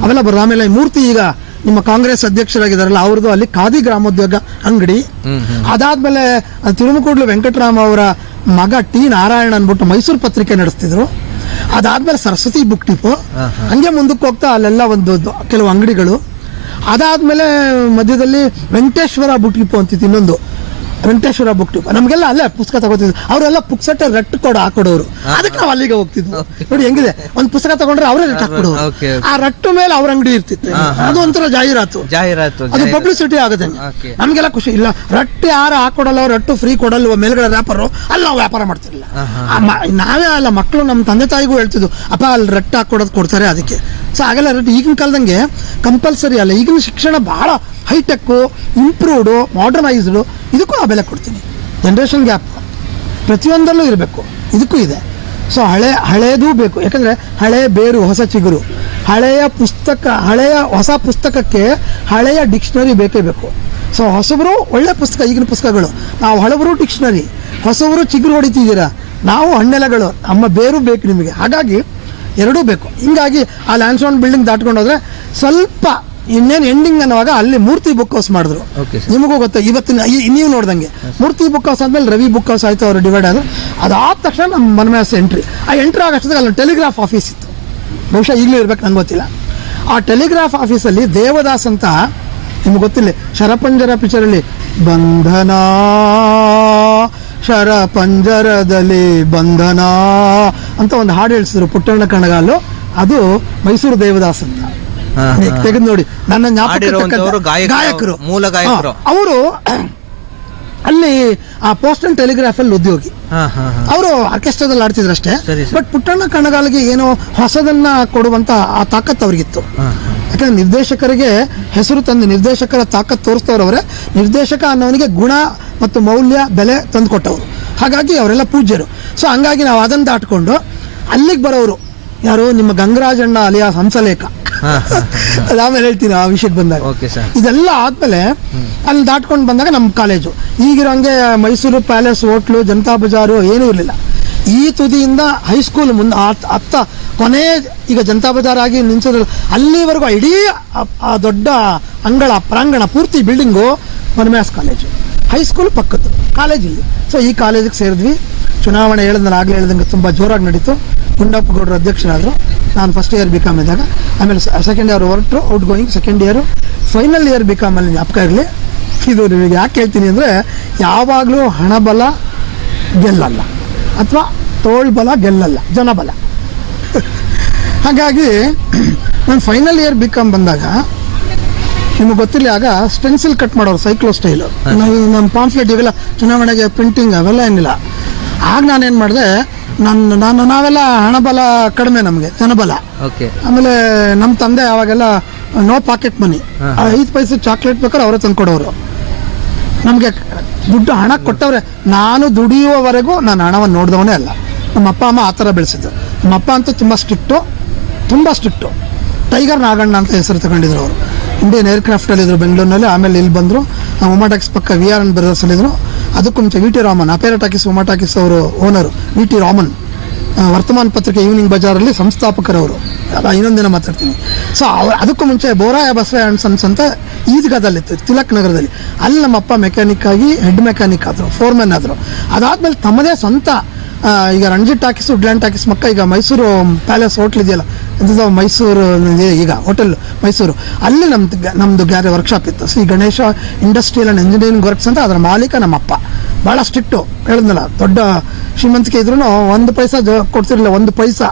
ಅವೆಲ್ಲ ಬರೋದು ಆಮೇಲೆ ಮೂರ್ತಿ ಈಗ ನಿಮ್ಮ ಕಾಂಗ್ರೆಸ್ ಅಧ್ಯಕ್ಷರಾಗಿದ್ದಾರಲ್ಲ, ಅವ್ರದ್ದು ಅಲ್ಲಿ ಖಾದಿ ಗ್ರಾಮೋದ್ಯೋಗ ಅಂಗಡಿ. ಅದಾದ್ಮೇಲೆ, ಅದು ತಿರುಮಕೂಡ್ಲು ವೆಂಕಟರಾಮ ಅವರ ಮಗ ಟಿ ನಾರಾಯಣ ಅಂದ್ಬಿಟ್ಟು ಮೈಸೂರು ಪತ್ರಿಕೆ ನಡೆಸ್ತಿದ್ರು. ಅದಾದ್ಮೇಲೆ ಸರಸ್ವತಿ ಬುಕ್ ಟಿಪ್ ಹಂಗೆ ಮುಂದಕ್ಕೆ ಹೋಗ್ತಾ ಅಲ್ಲೆಲ್ಲ ಒಂದು ಕೆಲವು ಅಂಗಡಿಗಳು. ಅದಾದ್ಮೇಲೆ ಮಧ್ಯದಲ್ಲಿ ವೆಂಕಟೇಶ್ವರ ಬುಕ್ ಟಿಪ್ ಅಂತಿತ್ತು ಇನ್ನೊಂದು. ವೆಂಕಟೇಶ್ವರ ಬುಕ್ ಟಿಪ್ ನಮಗೆಲ್ಲ ಅಲ್ಲೇ ಪುಸ್ತಕ ತಗೋತಿದ್ರು. ಅವರೆಲ್ಲ ಪುಕ್ಸಟ್ಟೆ ರಟ್ಟು ಕೊಡು ಹಾಕೊಡೋರು ಅದಕ್ಕೆ ನಾವು ಅಲ್ಲಿಗೆ ಹೋಗ್ತಿದ್ವು. ನೋಡಿ ಹೆಂಗಿದೆ? ಒಂದು ಪುಸ್ತಕ ತಗೊಂಡ್ರೆ ಅವರೇ ರಟ್ಟು ಹಾಕೊಡೋರು. ಆ ರಟ್ಟು ಮೇಲೆ ಅವ್ರ ಅಂಗಡಿ ಇರ್ತಿತ್ತು. ಅದು ಒಂಥರ ಜಾಹೀರಾತು. ಜಾಹೀರಾತು ಅದು. ಪಬ್ಲಿಸಿಟಿ ಆಗುತ್ತೆ. ನಮ್ಗೆಲ್ಲ ಖುಷಿ. ಇಲ್ಲ ರಟ್ಟು ಯಾರು ಹಾಕೊಡಲ್ಲ ರಟ್ಟು ಫ್ರೀ ಕೊಡಲ್ಲ ಮೇಲ್ಗಡೆ ವ್ಯಾಪಾರ ಅಲ್ಲಿ ನಾವು ವ್ಯಾಪಾರ ಮಾಡ್ತಿರಲಿಲ್ಲ. ನಾವೇ ಅಲ್ಲ ಮಕ್ಕಳು ನಮ್ಮ ತಂದೆ ತಾಯಿಗೂ ಹೇಳ್ತಿದ್ವು ಅಪ್ಪ ಅಲ್ಲಿ ರಟ್ಟು ಹಾಕೊಡೋದು ಕೊಡ್ತಾರೆ ಅದಕ್ಕೆ. ಸೊ ಹಾಗೆಲ್ಲ ರಟ್ಟು ಈಗಿನ ಕಾಲದಂಗೆ ಕಂಪಲ್ಸರಿ ಅಲ್ಲ. ಈಗಿನ ಶಿಕ್ಷಣ ಬಹಳ ಹೈಟೆಕ್ಕು ಇಂಪ್ರೂವ್ಡು ಮಾಡರ್ನೈಸ್ಡು ಇದಕ್ಕೂ ಆ ಬೆಲೆ ಕೊಡ್ತೀನಿ. ಜನ್ರೇಷನ್ ಗ್ಯಾಪ್ ಪ್ರತಿಯೊಂದರಲ್ಲೂ ಇರಬೇಕು. ಇದಕ್ಕೂ ಇದೆ. ಸೊ ಹಳೆ, ಹಳೇದೂ ಬೇಕು. ಯಾಕಂದರೆ ಹಳೆ ಬೇರು, ಹೊಸ ಚಿಗುರು. ಹಳೆಯ ಪುಸ್ತಕ, ಹಳೆಯ ಹೊಸ ಪುಸ್ತಕಕ್ಕೆ ಹಳೆಯ ಡಿಕ್ಷನರಿ ಬೇಕೇ ಬೇಕು. ಸೊ ಹೊಸಬರು ಒಳ್ಳೆ ಪುಸ್ತಕ, ಈಗಿನ ಪುಸ್ತಕಗಳು. ನಾವು ಹಳಬರು ಡಿಕ್ಷನರಿ ಹೊಸಬರು ಚಿಗುರು ಹೊಡಿತಿದ್ದೀರಾ? ನಾವು ಹಣ್ಣೆಲೆಗಳು. ನಮ್ಮ ಬೇರು ಬೇಕು ನಿಮಗೆ. ಹಾಗಾಗಿ ಎರಡೂ ಬೇಕು. ಹಿಂಗಾಗಿ ಆ ಲ್ಯಾನ್ಸ್ಡೌನ್ ಬಿಲ್ಡಿಂಗ್ ದಾಟ್ಕೊಂಡೋದ್ರೆ ಸ್ವಲ್ಪ ಇನ್ನೇನು ಎಂಡಿಂಗ್ ಅನ್ನುವಾಗ ಅಲ್ಲಿ ಮೂರ್ತಿ ಬುಕ್ ಹೌಸ್ ಮಾಡಿದ್ರು. ನಿಮಗೂ ಗೊತ್ತು ಇವತ್ತಿನ ನೀವು ನೋಡ್ದಂಗೆ. ಮೂರ್ತಿ ಬುಕ್ ಹೌಸ್ ಆದ್ಮೇಲೆ ರವಿ ಬುಕ್ ಹೌಸ್ ಆಯ್ತು ಅವರು ಡಿವೈಡ್ ಆದ್ರು. ಅದಾದ ತಕ್ಷಣ ನಮ್ಮ ಮನಮಾಸ ಎಂಟ್ರಿ ಆ ಎಂಟ್ರಿ ಆಗಷ್ಟೊತ್ತಿಗೆ ಅಲ್ಲಿ ಟೆಲಿಗ್ರಾಫ್ ಆಫೀಸ್ ಇತ್ತು. ಬಹುಶಃ ಈಗಲೂ ಇರ್ಬೇಕು ನಂಗೆ ಗೊತ್ತಿಲ್ಲ. ಆ ಟೆಲಿಗ್ರಾಫ್ ಆಫೀಸಲ್ಲಿ ದೇವದಾಸ್ ಅಂತ ನಿಮ್ಗೆ ಗೊತ್ತಿಲ್ಲ ಶರಪಂಜರ ಪಿಕ್ಚರಲ್ಲಿ ಬಂಧನ ಶರಪಂಜರದಲ್ಲಿ ಬಂಧನ ಅಂತ ಒಂದು ಹಾಡು ಹೇಳಿಸಿದ್ರು ಪುಟ್ಟಣ್ಣ ಕಣಗಾಲು. ಅದು ಮೈಸೂರು ದೇವದಾಸ್ ಅಂತ. ತೆಗೆದು ನೋಡಿ. ನನ್ನ ಗಾಯಕರು, ಮೂಲ ಗಾಯಕರು. ಅವರು ಅಲ್ಲಿ ಆ ಪೋಸ್ಟ್ ಅಂಡ್ ಟೆಲಿಗ್ರಾಫ್ ಅಲ್ಲಿ ಉದ್ಯೋಗಿ. ಅವರು ಆರ್ಕೆಸ್ಟ್ರಾದಲ್ಲಿ ಆಡ್ತಿದ್ರು ಅಷ್ಟೇ. ಬಟ್ ಪುಟ್ಟಣ್ಣ ಕಣಗಾಲಿಗೆ ಏನೋ ಹೊಸದನ್ನ ಕೊಡುವಂತ ಆ ತಾಕತ್ ಅವ್ರಿಗಿತ್ತು. ಯಾಕಂದ್ರೆ ನಿರ್ದೇಶಕರಿಗೆ ಹೆಸರು ತಂದು ನಿರ್ದೇಶಕರ ತಾಕತ್ ತೋರಿಸ್ತವ್ರವ್ರೆ ನಿರ್ದೇಶಕ ಅನ್ನೋನಿಗೆ ಗುಣ ಮತ್ತು ಮೌಲ್ಯ ಬೆಲೆ ತಂದುಕೊಟ್ಟವರು. ಹಾಗಾಗಿ ಅವರೆಲ್ಲ ಪೂಜ್ಯರು. ಸೊ ಹಂಗಾಗಿ ನಾವು ಅದನ್ನು ದಾಟ್ಕೊಂಡು ಅಲ್ಲಿಗೆ ಬರೋರು ಯಾರು? ನಿಮ್ಮ ಗಂಗರಾಜಣ್ಣ ಅಲಿಯಾಸ್ ಹಂಸಲೇಖ. ಅದಾದ್ಮೇಲೆ ಹೇಳ್ತೀನಿ ಆ ವಿಷಯಕ್ಕೆ ಬಂದಾಗ. ಓಕೆ ಸರ್ ಇದೆಲ್ಲ ಆದ್ಮೇಲೆ ಅಲ್ಲಿ ದಾಟ್ಕೊಂಡು ಬಂದಾಗ ನಮ್ಮ ಕಾಲೇಜು. ಈಗಿರೋಂಗೆ ಮೈಸೂರು ಪ್ಯಾಲೇಸ್ ಹೋಟ್ಲು ಜನತಾ ಬಜಾರು ಏನೂ ಇರಲಿಲ್ಲ. ಈ ತುದಿಯಿಂದ ಹೈಸ್ಕೂಲ್ ಮುಂದೆ ಅತ್ತ ಕೊನೆ ಈಗ ಜನತಾ ಬಜಾರ್ ಆಗಿ ಅಲ್ಲಿವರೆಗೂ ಇಡೀ ಆ- ದೊಡ್ಡ ಅಂಗಳ ಪ್ರಾಂಗಣ ಪೂರ್ತಿ ಬಿಲ್ಡಿಂಗು ಮನ್ಮ್ಯಾಸ್ ಕಾಲೇಜು. ಹೈಸ್ಕೂಲ್ ಪಕ್ಕದ್ದು ಕಾಲೇಜಲ್ಲಿ ಸೊ ಈ ಕಾಲೇಜಿಗೆ ಸೇರಿದ್ವಿ. ಚುನಾವಣೆ ಹೇಳಿದ್ನಲ್ಲ ಆಗಲೇ ಹೇಳ್ದಂಗೆ ತುಂಬ ಜೋರಾಗಿ ನಡೀತು. ಗುಂಡಪ್ಪ ಗೌಡರು ಅಧ್ಯಕ್ಷರಾದರು. ನಾನು ಫಸ್ಟ್ ಇಯರ್ ಬಿ ಕಾಮ್ ಇದ್ದಾಗ ಆಮೇಲೆ ಸೆಕೆಂಡ್ ಇಯರ್ ಹೊರಟು outgoing second year final year B ಕಾಮಲ್ಲಿ ಜ್ಞಾಪಕ ಇರಲಿ. ಇದು ನಿಮಗೆ ಯಾಕೆ ಹೇಳ್ತೀನಿ ಅಂದರೆ ಯಾವಾಗಲೂ ಹಣಬಲ ಗೆಲ್ಲಲ್ಲ. ಅಥವಾ ತೋಳ್ಬಲ ಗೆಲ್ಲಲ್ಲ ಜನಬಲ. ಹಾಗಾಗಿ ನಾನು ಫೈನಲ್ ಇಯರ್ ಬಿ ಕಾಮ್ ಬಂದಾಗ ನಿಮಗೆ ಗೊತ್ತಿಲ್ಲ ಆಗ ಸ್ಟೆನ್ಸಿಲ್ ಕಟ್ ಮಾಡೋರು ಸೈಕ್ಲೋ ಸ್ಟೈಲು ನಮ್ಮ ಪಾಂಫ್ಲೆಟ್ ಇವೆಲ್ಲ ಚುನಾವಣೆಗೆ ಪ್ರಿಂಟಿಂಗ್ ಅವೆಲ್ಲ ಏನಿಲ್ಲ. ಆಗ ನಾನೇನು ಮಾಡಿದೆ ನನ್ನ ನಾನು ನಾವೆಲ್ಲ ಹಣಬಲ ಕಡಿಮೆ ನಮಗೆ ಜನಬಲ. ಓಕೆ ಆಮೇಲೆ ನಮ್ಮ ತಂದೆ ಅವಾಗೆಲ್ಲ ನೋ ಪಾಕೆಟ್ ಮನಿ ಐದು ಪೈಸೆ ಚಾಕ್ಲೇಟ್ ಬೇಕಾದ್ರೆ ಅವರೇ ತಂದ್ಕೊಡೋರು. ನಮಗೆ ದುಡ್ಡು ಹಣ ಕೊಟ್ಟವ್ರೆ ನಾನು ದುಡಿಯುವವರೆಗೂ ನಾನು ಹಣವನ್ನು ನೋಡಿದವನೇ ಅಲ್ಲ. ನಮ್ಮ ಅಪ್ಪ ಅಮ್ಮ ಆ ಥರ ಬೆಳೆಸಿದ್ದು ನಮ್ಮ ಅಪ್ಪ ಅಂತೂ ತುಂಬ ಸ್ಟ್ರಿಕ್ಟು ತುಂಬ ಸ್ಟ್ರಿಕ್ಟು. ಟೈಗರ್ ನಾಗಣ್ಣ ಅಂತ ಹೆಸರು ತಗೊಂಡಿದ್ರು ಅವರು. ಇಂಡಿಯನ್ ಏರ್ಕ್ರಾಫ್ಟಲ್ಲಿದ್ದರು ಬೆಂಗಳೂರಿನಲ್ಲಿ ಆಮೇಲೆ ಇಲ್ಲಿ ಬಂದರು. ಉಮಾ ಟಾಕೀಸ್ ಪಕ್ಕ ವಿ ಆರ್ ಎನ್ ಬ್ರದರ್ಸಲ್ಲಿದ್ದರು ಅದಕ್ಕೂ ಮುಂಚೆ V T Raman, opera talkies, Uma talkies ಅವರು ಓನರ್, ವಿ ಟಿ ರಾಮನ್ ವರ್ತಮಾನ ಪತ್ರಿಕೆ ಈವ್ನಿಂಗ್ ಬಜಾರಲ್ಲಿ ಸಂಸ್ಥಾಪಕರವರು. ಇನ್ನೊಂದಿನ ಮಾತಾಡ್ತೀನಿ. ಸೊ ಅವ್ರು ಅದಕ್ಕೂ ಮುಂಚೆ ಬೋರಾಯ ಬಸವ ಆ್ಯಂಡ್ ಸನ್ಸ್ ಅಂತ ಈದ್ಗಾದಲ್ಲಿತ್ತು, ತಿಲಕ್ ನಗರದಲ್ಲಿ. ಅಲ್ಲಿ ನಮ್ಮಪ್ಪ ಮೆಕ್ಯಾನಿಕ್ ಆಗಿ ಹೆಡ್ ಮೆಕ್ಯಾನಿಕ್ ಆದರು ಫೋರ್ಮೆನ್ ಆದರು. ಅದಾದಮೇಲೆ ತಮ್ಮದೇ ಸ್ವಂತ ಈಗ ರಣಜಿತ್ ಟಾಕೀಸ್ ವುಡ್ಲ್ಯಾಂಡ್ ಟಾಕೀಸ್ ಮಕ್ಕ ಈಗ ಮೈಸೂರು ಪ್ಯಾಲೇಸ್ ಹೋಟ್ಲ್ ಇದೆಯಲ್ಲ, ಇದು ಮೈಸೂರು ಈಗ ಹೋಟೆಲ್ ಮೈಸೂರು. ಅಲ್ಲಿ ನಮ್ದು ನಮ್ಮದು ಗ್ಯಾರೆ ವರ್ಕ್ಶಾಪ್ ಇತ್ತು. Shri Ganesha industrial and engineering works ಅಂತ ಅದರ ಮಾಲೀಕ ನಮ್ಮ ಅಪ್ಪ ಭಾಳ ಸ್ಟ್ರಿಕ್ಟು, ಹೇಳಿದ್ನಲ್ಲ, ದೊಡ್ಡ ಶ್ರೀಮಂತಿಕೆ ಇದ್ರೂ ಒಂದು ಪೈಸಾ ಜ, ಕೊಡ್ತಿರ್ಲಿಲ್ಲ, ಒಂದು ಪೈಸಾ.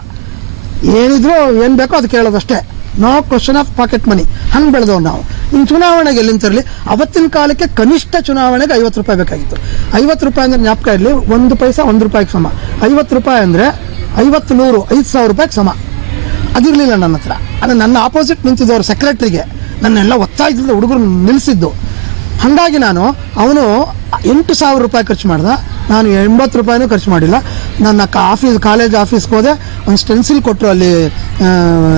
ಏನಿದ್ರು ಏನು ಬೇಕೋ ಅದು ಕೇಳೋದಷ್ಟೇ. No question of pocket money ಹಂಗೆ ಬೆಳೆದವು ನಾವು. ಇನ್ನು ಚುನಾವಣೆಗೆ ಎಲ್ಲಿಂತಿರಲಿ ಅವತ್ತಿನ ಕಾಲಕ್ಕೆ ಕನಿಷ್ಠ ಚುನಾವಣೆಗೆ ಐವತ್ತು ರೂಪಾಯಿ ಬೇಕಾಗಿತ್ತು. ಐವತ್ತು ರೂಪಾಯಿ ಅಂದರೆ ಜ್ಞಾಪಕ ಇರಲಿ, ಒಂದು ಪೈಸಾ ಒಂದು ರೂಪಾಯಿಗೆ ಸಮ. ಐವತ್ತು ರೂಪಾಯಿ ಅಂದರೆ ಐವತ್ತು ನೂರು, ಐದು ಸಾವಿರ ರೂಪಾಯಿಗೆ ಸಮ. ಅದಿರಲಿಲ್ಲ ನನ್ನ ಹತ್ರ. ಅದು ನನ್ನ ಆಪೋಸಿಟ್ ನಿಂತಿದ್ದವರು ಸೆಕ್ರೆಟ್ರಿಗೆ ನನ್ನೆಲ್ಲ ಒತ್ತಾಯದಿಂದ ಹುಡುಗರು ನಿಲ್ಲಿಸಿದ್ದು ಹಾಗಾಗಿ ನಾನು ಅವನು ಎಂಟು ಸಾವಿರ ರೂಪಾಯಿ ಖರ್ಚು ಮಾಡ್ದ. ನಾನು ಎಂಬತ್ತು ರೂಪಾಯಿನೂ ಖರ್ಚು ಮಾಡಿಲ್ಲ. ನನ್ನ ಆಫೀಸ್, ಕಾಲೇಜ್ ಆಫೀಸ್ಗೆ ಹೋದೆ, ಒಂದು ಸ್ಟೆನ್ಸಿಲ್ ಕೊಟ್ಟರು ಅಲ್ಲಿ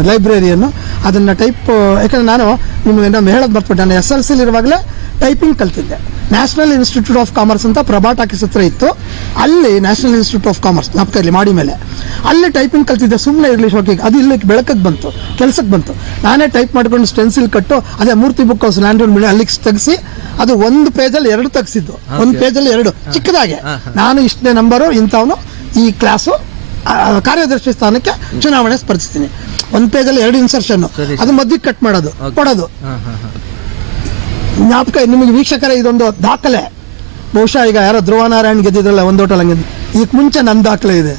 ಲೈಬ್ರರಿಯನ್ನು ಅದನ್ನು ಟೈಪ್ ಯಾಕಂದರೆ ನಾನು ನಿಮಗೆ ನಾನು ಹೇಳೋದು ಬರ್ತ್ಬಿಟ್ಟೆ ನಾನು ಎಸ್ ಎಲ್ ಸಿಲಿ ಇರುವಾಗಲೇ ಟೈಪಿಂಗ್ ಕಲ್ತಿದ್ದೆ. ನ್ಯಾಷನಲ್ ಇನ್ಸ್ಟಿಟ್ಯೂಟ್ ಆಫ್ ಕಾಮರ್ಸ್ ಅಂತ ಪ್ರಭಾ ಟಾಕೀಸ್ ಹತ್ರ ಇತ್ತು. ಅಲ್ಲಿ ನ್ಯಾಷನಲ್ ಇನ್ಸ್ಟಿಟ್ಯೂಟ್ ಆಫ್ ಕಾಮರ್ಸ್ ಇರಲಿ ಮಾಡಿ ಮೇಲೆ. ಅಲ್ಲಿ ಟೈಪಿಂಗ್ ಕಲ್ತಿದ್ದೆ ಸುಮ್ಮನೆ ಇರಲಿ ಶೋಕಿಗೆ ಅದು ಇಲ್ಲಿ ಬೆಳಕಕ್ಕೆ ಬಂತು ಕೆಲಸಕ್ಕೆ ಬಂತು. ನಾನೇ ಟೈಪ್ ಮಾಡ್ಕೊಂಡು ಸ್ಟೆನ್ಸಿಲ್ ಕಟ್ಟು ಅದೇ ಮೂರ್ತಿ ಬುಕ್ ಹೌಸ್ ಲ್ಯಾಂಡ್ ಮೇಲೆ ಅಲ್ಲಿಗೆ ತೆಗೆಸಿ ಅದು ಒಂದು ಪೇಜಲ್ಲಿ ಎರಡು ತೆಗ್ಸಿದ್ದು. ಒಂದು ಪೇಜಲ್ಲಿ ಎರಡು ಚಿಕ್ಕದಾಗೆ. ನಾನು ಇಷ್ಟನೇ ನಂಬರು ಇಂಥವನು ಈ ಕ್ಲಾಸು ಕಾರ್ಯದರ್ಶಿ ಸ್ಥಾನಕ್ಕೆ ಚುನಾವಣೆ ಸ್ಪರ್ಧಿಸ್ತೀನಿ. ಒಂದು ಪೇಜಲ್ಲಿ ಎರಡು ಇನ್ಸರ್ಷನ್ ಅದು ಮಧ್ಯಕ್ಕೆ ಕಟ್ ಮಾಡೋದು ಕೊಡೋದು. ಜ್ಞಾಪಕ ನಿಮಗೆ ವೀಕ್ಷಕರೇ ಇದೊಂದು ದಾಖಲೆ. ಬಹುಶಃ ಈಗ ಯಾರೋ ಧ್ರುವ ನಾರಾಯಣ್ ಗೆದ್ದಿದ್ರಲ್ಲ ಒಂದು ಹೋಟೆಲ್ ಹಂಗೆ ಇದಕ್ಕೆ ಮುಂಚೆ ನನ್ನ ದಾಖಲೆ ಇದೆ.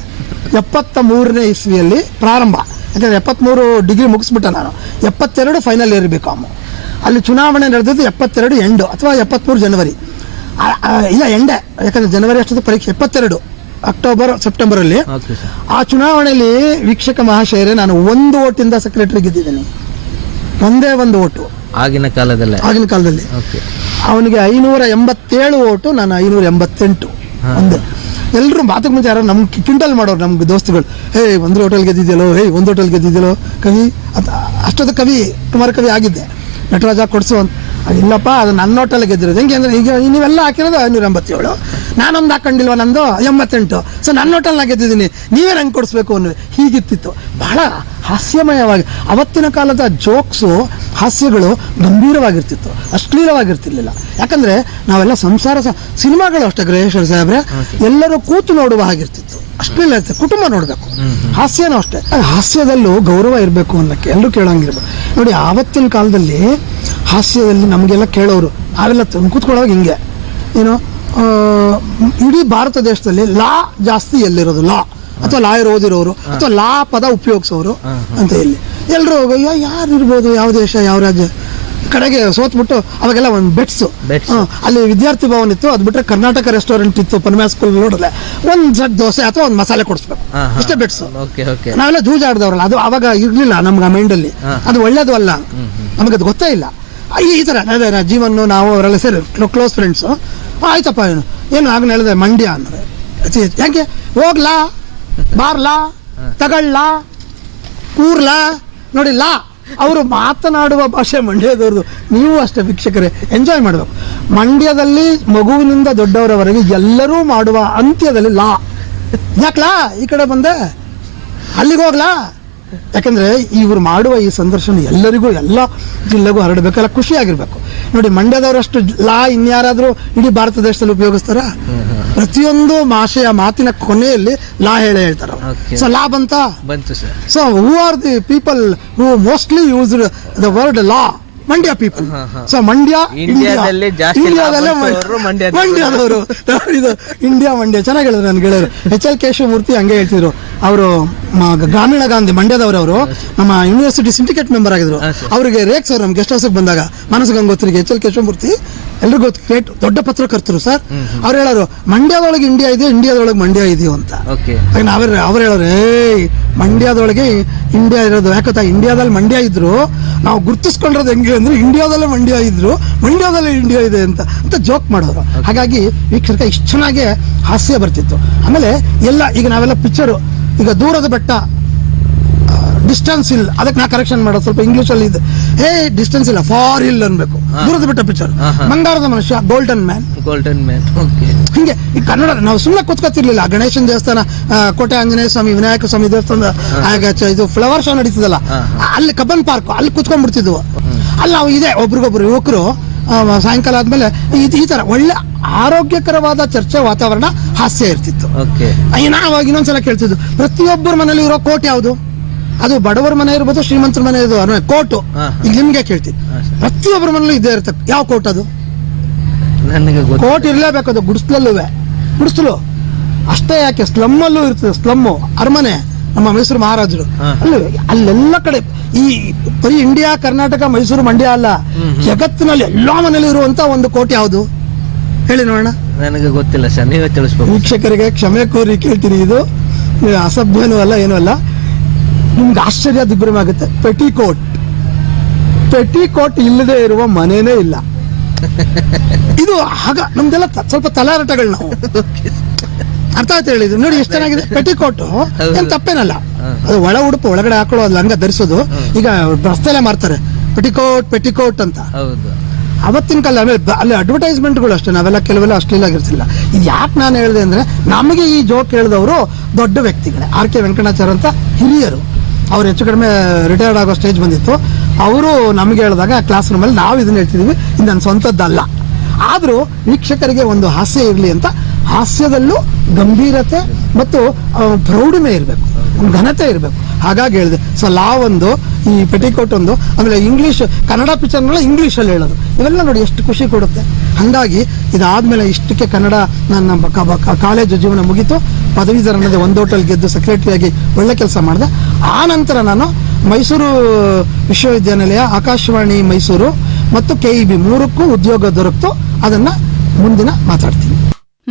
ಎಪ್ಪತ್ತ ಮೂರನೇ ಇಸ್ವಿಯಲ್ಲಿ ಪ್ರಾರಂಭ. ಯಾಕಂದರೆ ಎಪ್ಪತ್ತ್ಮೂರು ಡಿಗ್ರಿ ಮುಗಿಸ್ಬಿಟ್ಟೆ ನಾನು. ಎಪ್ಪತ್ತೆರಡು ಫೈನಲ್ ಇರಬೇಕು ಅಮ್ಮ ಕಾಮು ಅಲ್ಲಿ ಚುನಾವಣೆ ನಡೆದಿದ್ದು ಎಪ್ಪತ್ತೆರಡು ಎಂಡು ಅಥವಾ ಎಪ್ಪತ್ತ್ಮೂರು ಜನವರಿ ಇಲ್ಲ ಎಂಡೆ ಯಾಕಂದರೆ ಜನವರಿ ಅಷ್ಟೊತ್ತು ಪರೀಕ್ಷೆ ಎಪ್ಪತ್ತೆರಡು. ಅಕ್ಟೋಬರ್ ಸೆಪ್ಟೆಂಬರಲ್ಲಿ ಆ ಚುನಾವಣೆಯಲ್ಲಿ ವೀಕ್ಷಕ ಮಹಾಶಯರೇ ನಾನು ಒಂದು ಓಟಿಂದ ಸೆಕ್ರೆಟರಿ ಗೆದ್ದಿದ್ದೀನಿ. ಒಂದೇ ಒಂದು ಓಟು. ಆಗಿನ ಕಾಲದಲ್ಲೇ? ಆಗಿನ ಕಾಲದಲ್ಲಿ. ಓಕೆ ಅವನಿಗೆ ಐನೂರ ಎಂಬತ್ತೇಳು ಓಟು ನಾನು ಐನೂರ ಎಂಬತ್ತೆಂಟು ಒಂದು ಎಲ್ಲರೂ ಮಾತಕ್ಕೆ ಮುಂಚೆ ಯಾರು ನಮ್ಗೆ ಕಿಂಟಲ್ ಮಾಡೋರು ನಮ್ಗೆ ದೋಸ್ತುಗಳು. ಹೇ ಒಂದು ಹೋಟೆಲ್ ಗೆದ್ದಿದ್ಯಲ್ಲೋ? ಹೇ ಒಂದು ಹೋಟೆಲ್ ಗೆದ್ದಿದ್ಯಲ್ಲೋ? ಕವಿ ಅಂತ ಅಷ್ಟೊತ್ತು ಕವಿ ಕುಮಾರ ಕವಿ ಆಗಿದ್ದೆ. ನಟರಾಜ ಕೊಡಿಸು ಅಂತ. ಇಲ್ಲಪ್ಪ ಅದು ನನ್ನ ಹೋಟೆಲ್ ಗೆದ್ದಿರೋದು. ಹೆಂಗೆ ಅಂದರೆ ಈಗ ನೀವೆಲ್ಲ ಹಾಕಿರೋದು ಐನೂರ ಎಂಬತ್ತೇಳು. ನಾನೊಂದು ಹಾಕೊಂಡಿಲ್ವ ನಂದು? ಎಂಬತ್ತೆಂಟು. ಸೊ ನನ್ನ ಹೋಟೆಲ್ನಾಗ ಗೆದ್ದಿದ್ದೀನಿ ನೀವೇ ನಂಗೆ ಕೊಡಿಸ್ಬೇಕು ಅನ್ನೋ ಹೀಗಿತ್ತಿತ್ತು. ಬಹಳ ಹಾಸ್ಯಮಯವಾಗಿ ಅವತ್ತಿನ ಕಾಲದ ಜೋಕ್ಸು ಹಾಸ್ಯಗಳು ಗಂಭೀರವಾಗಿರ್ತಿತ್ತು. ಅಶ್ಲೀಲವಾಗಿರ್ತಿರ್ಲಿಲ್ಲ ಯಾಕಂದ್ರೆ ನಾವೆಲ್ಲ ಸಂಸಾರ ಸಿನಿಮಾಗಳು ಅಷ್ಟೇ ಗ್ರಹೇಶ್ವರ ಸಾಹೇಬ್ರೆ. ಎಲ್ಲರೂ ಕೂತು ನೋಡುವ ಹಾಗಿರ್ತಿತ್ತು. ಅಶ್ಲೀಲ ಇರ್ತದೆ ಕುಟುಂಬ ನೋಡಬೇಕು. ಹಾಸ್ಯನೂ ಅಷ್ಟೇ. ಹಾಸ್ಯದಲ್ಲೂ ಗೌರವ ಇರಬೇಕು ಅನ್ನಕ್ಕೆ ಎಲ್ಲರೂ ಕೇಳೋಂಗಿರ್ಬೇಕು ನೋಡಿ ಆವತ್ತಿನ ಕಾಲದಲ್ಲಿ ಹಾಸ್ಯದಲ್ಲಿ ನಮಗೆಲ್ಲ ಕೇಳೋರು ನಾವೆಲ್ಲ ಕೂತ್ಕೊಳ್ಳೋವಾಗ ಹಿಂಗೆ. ಏನು ಇಡೀ ಭಾರತ ದೇಶದಲ್ಲಿ ಲಾ ಜಾಸ್ತಿ ಎಲ್ಲಿರೋದು? ಲಾ. ಅಥವಾ ಲಾಯರ್ ಓದಿರೋರು ಅಥವಾ ಲಾ ಪದ ಉಪಯೋಗಿಸೋರು ಅಂತ ಇಲ್ಲಿ. ಎಲ್ಲರೂ ಯಾರು ಇರ್ಬೋದು ಯಾವ ದೇಶ ಯಾವ ರಾಜ್ಯ? ಕಡೆಗೆ ಸೋತ್ಬಿಟ್ಟು ಅವಾಗೆಲ್ಲ ಒಂದು ಬೆಟ್ಸು. ಅಲ್ಲಿ ವಿದ್ಯಾರ್ಥಿ ಭವನ್ ಇತ್ತು ಅದು ಬಿಟ್ಟರೆ ಕರ್ನಾಟಕ ರೆಸ್ಟೋರೆಂಟ್ ಇತ್ತು ಪನ್ಮ್ಯಾ ಸ್ಕೂಲ್ ನೋಡಿದ್ರೆ ಒಂದು ಸೆಟ್ ದೋಸೆ ಅಥವಾ ಒಂದು ಮಸಾಲೆ ಕೊಡಿಸ್ಬೇಕು. ಇಷ್ಟೇ ಬೆಟ್ಸು ನಾವೆಲ್ಲ ಜೂಜಾಡ್ದವ್ರಲ್ಲ ಅದು ಅವಾಗ ಇರ್ಲಿಲ್ಲ ನಮ್ಗೆ ಆ ಮೈಂಡಲ್ಲಿ ಅದು ಒಳ್ಳೇದು ಅಲ್ಲ. ನಮಗೆ ಅದು ಗೊತ್ತೇ ಇಲ್ಲ. ಈ ಈ ಥರ ಅದೇ ನಾ ನಾವು ಅವರೆಲ್ಲ ಸೇರಿ ಕ್ಲೋಸ್ ಫ್ರೆಂಡ್ಸು ಆಯ್ತಪ್ಪ ಏನು ಏನು ಆಗ ಹೇಳಿದೆ ಮಂಡ್ಯ ಅನ್ನೋದು ಯಾಕೆ? ಹೋಗ್ಲಾ ಬಾರ್ಲಾ ತಗೊಳ್ಲಾ ಕೂರ್ಲಾ ನೋಡಿಲ್ಲ ಲಾ. ಅವರು ಮಾತನಾಡುವ ಭಾಷೆ ಮಂಡ್ಯದವ್ರದ್ದು. ನೀವು ಅಷ್ಟೇ ವೀಕ್ಷಕರೇ ಎಂಜಾಯ್ ಮಾಡಬೇಕು. ಮಂಡ್ಯದಲ್ಲಿ ಮಗುವಿನಿಂದ ದೊಡ್ಡವರವರೆಗೆ ಎಲ್ಲರೂ ಮಾಡುವ ಅಂತ್ಯದಲ್ಲಿ ಲಾ. ಯಾಕ್ಲಾ? ಈ ಕಡೆ ಬಂದೆ. ಅಲ್ಲಿಗೆ ಹೋಗ್ಲಾ? ಯಾಕಂದ್ರೆ ಇವರು ಮಾಡುವ ಈ ಸಂದರ್ಶನ ಎಲ್ಲರಿಗೂ ಎಲ್ಲ ಜಿಲ್ಲೆಗೂ ಹರಡಬೇಕಲ್ಲ ಖುಷಿಯಾಗಿರಬೇಕು. ನೋಡಿ ಮಂಡ್ಯದವರಷ್ಟು ಲಾ ಇನ್ಯಾರಾದ್ರೂ ಇಡೀ ಭಾರತ ದೇಶದಲ್ಲಿ ಉಪಯೋಗಿಸ್ತಾರ? ಪ್ರತಿಯೊಂದು ಭಾಷೆಯ ಮಾತಿನ ಕೊನೆಯಲ್ಲಿ ಲಾ ಹೇಳಿ ಹೇಳ್ತಾರ. ಸೊ ಲಾ ಬಂತ? ಬಂತು sir. So who are the people who mostly use the word law Mandya people so Mandya ಇಂಡಿಯಾದಲ್ಲಿ. ಮಂಡ್ಯದವರು. ಇದು ಇಂಡಿಯಾ ಮಂಡ್ಯ. ಚೆನ್ನಾಗಿ ಹೇಳಿದ್ರು ನನ್ನ ಗೆಳೆಯರು. ಎಚ್ ಎಲ್ ಕೇಶವಮೂರ್ತಿ ಹಂಗೆ ಹೇಳ್ತಿದ್ರು. ಅವರು ಗ್ರಾಮೀಣ ಗಾಂಧಿ ಮಂಡ್ಯದವರವರು ನಮ್ಮ ಯೂನಿವರ್ಸಿಟಿ ಸಿಂಡಿಕೇಟ್ ಮೆಂಬರ್ ಆಗಿದ್ರು. ಅವರಿಗೆ ರೇಖ್ ಸರ್ ನಮ್ಮ ಗೆಸ್ಟ್ ಹೌಸ್ಗೆ ಬಂದಾಗ ಮಾನಸ ಗಂಗೋತ್ರಿಗೆ ಎಚ್ ಎಲ್ ಕೇಶವಮೂರ್ತಿ ಎಲ್ರಿಗೂ ಗ್ರೇಟ್ ದೊಡ್ಡ ಪತ್ರಕರ್ತರು ಸರ್. ಅವ್ರು ಹೇಳೋರು ಮಂಡ್ಯದೊಳಗೆ ಇಂಡಿಯಾ ಇದೆಯೋ ಇಂಡಿಯಾದೊಳಗೆ ಮಂಡ್ಯ ಇದೆಯೋ ಅಂತ. ಓಕೆ. ನಾವೇ ಅವ್ರು ಹೇಳೋರು ಏಯ್ ಮಂಡ್ಯದೊಳಗೆ ಇಂಡಿಯಾ ಇರೋದು ಯಾಕತ್ತಾ ಇಂಡಿಯಾದಲ್ಲಿ ಮಂಡ್ಯ ಇದ್ರು ನಾವು ಗುರ್ತಿಸ್ಕೊಂಡಿರೋದು ಹೆಂಗೆ ಅಂದ್ರೆ ಇಂಡಿಯಾದಲ್ಲೇ ಮಂಡ್ಯ ಇದ್ರು ಮಂಡ್ಯದಲ್ಲೇ ಇಂಡಿಯಾ ಇದೆ ಅಂತ ಅಂತ ಜೋಕ್ ಮಾಡೋರು. ಹಾಗಾಗಿ ವೀಕ್ಷಕ ಇಷ್ಟು ಚೆನ್ನಾಗಿ ಹಾಸ್ಯ ಬರ್ತಿತ್ತು. ಆಮೇಲೆ ಎಲ್ಲ ಈಗ ನಾವೆಲ್ಲ ಪಿಕ್ಚರು ಈಗ ದೂರದ ಬೆಟ್ಟ ಡಿಸ್ಟೆನ್ಸ್ ಇಲ್ಲ. ಅದಕ್ಕೆ ನಾ ಕರೆಕ್ಷನ್ ಮಾಡೋದು. ಸ್ವಲ್ಪ ಇಂಗ್ಲಿಷ್ ಅಲ್ಲಿ ಇದೆ. ಹೇ ಡಿಸ್ಟೆನ್ಸ್ ಇಲ್ಲ. ಫಾರ್ ಇಲ್ ಅನ್ಬೇಕು. ದೂರದ ಬೆಟ್ಟ picture Bangarada Manushya golden man golden man okay ಹಿಂಗೆ ಈ ಕನ್ನಡ ನಾವು ಸುಮ್ಮನೆ ಕೂತ್ಕೊತಿರ್ಲಿಲ್ಲ. ಗಣೇಶನ ದೇವಸ್ಥಾನ ಕೋಟೆ ಆಂಜನೇಯ ಸ್ವಾಮಿ ವಿನಾಯಕ ಸ್ವಾಮಿ ದೇವಸ್ಥಾನದ ಇದು ಫ್ಲವರ್ ಶೋ ನಡೀತದಲ್ಲ. ಅಲ್ಲಿ ಕಬ್ಬನ್ ಪಾರ್ಕ್ ಅಲ್ಲಿ ಕುತ್ಕೊಂಡ್ಬಿಡ್ತಿದ್ವು. ಅಲ್ಲಿ ನಾವು ಇದೆ ಒಬ್ರಿಗೊಬ್ರು ಯುವಕರು ಸಾಯಂಕಾಲ ಆದ್ಮೇಲೆ ಈ- ಈ ತರ ಒಳ್ಳೆ ಆರೋಗ್ಯಕರವಾದ ಚರ್ಚೆ ವಾತಾವರಣ ಹಾಸ್ಯ ಇರ್ತಿತ್ತು. ಓಕೆ. ಅಯ್ಯ, ನಾವು ಅವಾಗ ಇನ್ನೊಂದ್ಸಲ ಕೇಳ್ತಿದ್ದು ಪ್ರತಿಯೊಬ್ಬರ ಮನೇಲಿ ಇರೋ ಕೋಟ್ ಯಾವುದು? ಅದು ಬಡವರ ಮನೆ ಇರ್ಬೋದು ಶ್ರೀಮಂತರ ಮನೆ ಇರೋದು ಕೋಟು. ಇಲ್ಲಿ ಈಗ ನಿಮ್ಗೆ ಕೇಳ್ತೀನಿ. ಪ್ರತಿಯೊಬ್ಬರ ಮನೇಲಿ ಇದೇ ಇರುತ್ತೆ. ಯಾವ ಕೋಟ್ ಅದು? ಕೋಟ್ ಇರಲೇಬೇಕು ಅದು ಗುಡಿಸ್ಲಲ್ಲೂ ಗುಡಿಸ್ಲು. ಅಷ್ಟೇ ಯಾಕೆ ಸ್ಲಮ್ಮಲ್ಲೂ ಇರ್ತದೆ ಸ್ಲಮ್ಮು ಅರಮನೆ. ನಮ್ಮ ಮೈಸೂರು ಮಹಾರಾಜರು. ಅಲ್ಲೆಲ್ಲ ಕಡೆ ಈ ಬರೀ ಇಂಡಿಯಾ ಕರ್ನಾಟಕ ಮೈಸೂರು ಮಂಡ್ಯ ಅಲ್ಲ ಜಗತ್ತಿನಲ್ಲಿ ಎಲ್ಲಾ ಮನೇಲಿ ಇರುವಂತ ಒಂದು ಕೋಟೆ ಯಾವುದು? ಹೇಳಿ ನೋಡೋಣ. ನನಗೆ ಗೊತ್ತಿಲ್ಲ ಸರ್ ನೀವೇ ತಿಳಿಸ್ಬೇಕು. ವೀಕ್ಷಕರಿಗೆ ಕ್ಷಮೆ ಕೋರಿ ಕೇಳ್ತೀನಿ ಇದು ಅಸಭ್ಯನೂ ಅಲ್ಲ ಏನೂ ಅಲ್ಲ. ನಿಮ್ಗೆ ಆಶ್ಚರ್ಯ ದಿಗ್ಭ್ರಮಾಗುತ್ತೆ ಪೆಟಿಕೋಟ್. ಪೆಟಿಕೋಟ್ ಇಲ್ಲದೆ ಇರುವ ಮನೆನೇ ಇಲ್ಲ. ಇದು ಆಗ ನಮ್ದೆಲ್ಲ ಸ್ವಲ್ಪ ತಲಾರಟಗಳು ನಾವು. ಅರ್ಥ ಆಯ್ತು ಹೇಳಿದ್ರು ನೋಡಿ ಎಷ್ಟು ಚೆನ್ನಾಗಿದೆ. ಪೆಟಿಕೋಟ್ ಏನ್ ತಪ್ಪೇನಲ್ಲ. ಅದು ಒಳ ಉಡುಪು ಒಳಗಡೆ ಹಾಕೊಳ್ಳೋ ಅದು ಲಂಗ ಧರಿಸೋದು. ಈಗ ರಸ್ತೆಲೆ ಮಾರ್ತಾರೆ. ಪೆಟಿಕೋಟ್ ಪೆಟಿಕೋಟ್ ಅಂತ. ಅವತ್ತಿನ ಕಾಲ ಆಮೇಲೆ ಅಲ್ಲಿ ಅಡ್ವರ್ಟೈಸ್ಮೆಂಟ್ಗಳು ಅಷ್ಟೇ ನಾವೆಲ್ಲ ಕೆಲವೆಲ್ಲ ಅಶ್ಲೀಲಾಗಿರ್ತಿಲ್ಲ ಇದು ಯಾಕೆ ನಾನು ಹೇಳಿದೆ ಅಂದ್ರೆ ನಮಗೆ ಈ ಜೋಕ್ ಹೇಳಿದವರು ದೊಡ್ಡ ವ್ಯಕ್ತಿಗಳೇ. ಆರ್ ಕೆ ವೆಂಕಟಾಚಾರ್ ಅಂತ ಹಿರಿಯರು. ಅವ್ರು ಹೆಚ್ಚು ಕಡಿಮೆ ರಿಟೈರ್ಡ್ ಆಗೋ ಸ್ಟೇಜ್ ಬಂದಿತ್ತು. ಅವರು ನಮಗೆ ಹೇಳಿದಾಗ ಕ್ಲಾಸ್ ರೂಮಲ್ಲಿ ನಾವು ಇದನ್ನ ಹೇಳ್ತಿದೀವಿ. ಇದು ನನ್ನ ಸ್ವಂತದ್ದಲ್ಲ. ಆದರೂ ವೀಕ್ಷಕರಿಗೆ ಒಂದು ಹಾಸ್ಯ ಇರಲಿ ಅಂತ ಹಾಸ್ಯದಲ್ಲೂ ಗಂಭೀರತೆ ಮತ್ತು ಪ್ರೌಢಮೆ ಇರಬೇಕು. ಘನತೆ ಇರಬೇಕು. ಹಾಗಾಗಿ ಹೇಳಿದೆ. ಸೊ ಲಾ ಒಂದು, ಈ ಪೆಟಿಕೋಟ್ ಒಂದು, ಆಮೇಲೆ ಇಂಗ್ಲಿಷ್ ಕನ್ನಡ ಪಿಕ್ಚರ್ನೆಲ್ಲ ಇಂಗ್ಲೀಷಲ್ಲಿ ಹೇಳೋದು. ಇವೆಲ್ಲ ನೋಡಿ ಎಷ್ಟು ಖುಷಿ ಕೊಡುತ್ತೆ. ಹಾಗಾಗಿ ಇದಾದ್ಮೇಲೆ ಇಷ್ಟಕ್ಕೆ ಕನ್ನಡ ನನ್ನ ಕಾಲೇಜು ಜೀವನ ಮುಗಿತು. ಪದವೀಧರ ಅನ್ನೋದೇ ಒಂದು ಹೋಟೆಲ್ ಗೆದ್ದು ಸೆಕ್ರೆಟರಿಯಾಗಿ ಒಳ್ಳೆ ಕೆಲಸ ಮಾಡಿದೆ. ಆ ನಂತರ ನಾನು ಮೈಸೂರು ವಿಶ್ವವಿದ್ಯಾನಿಲಯ, ಆಕಾಶವಾಣಿ ಮೈಸೂರು ಮತ್ತು ಕೆ ಇ ಬಿ ಮೂರಕ್ಕೂ ಉದ್ಯೋಗ ದೊರಕಿತು. ಅದನ್ನು ಮುಂದಿನ ಮಾತಾಡ್ತೀನಿ.